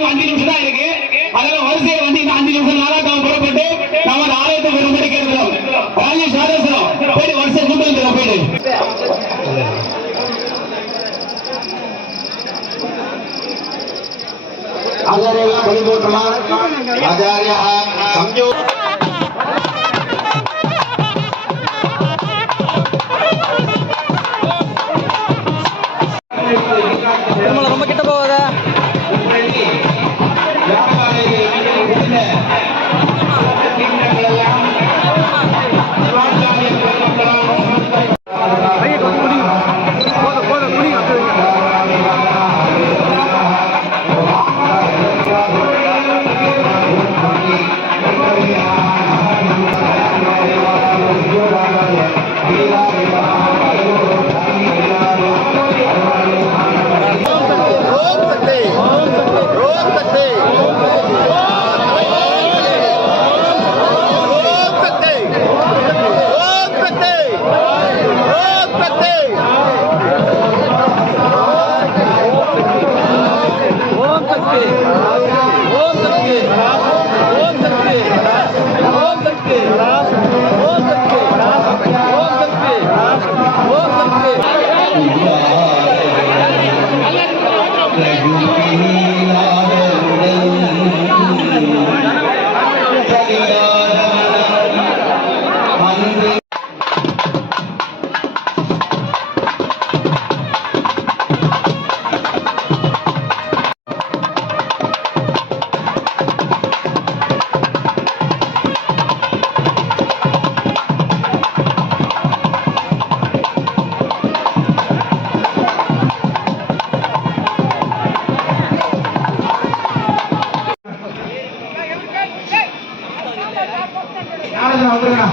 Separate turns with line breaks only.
Time அஞ்சு நிமிஷம் தான் இருக்கு அதனால வரிசையை வந்து இந்த அஞ்சு நிமிஷம் நாளா நாம் புறப்பட்டு நம்ம ஆலயத்தை புறப்பட்டு கேட்கிறோம் ராஜேஷ் ஆதேசம் போயிட்டு வரிசை கூட்டு வந்துடும் போயிட்டு
आचार्य बलिपुत्र आचार्य संयोग you be? நாளைக்கு வந்துருங்க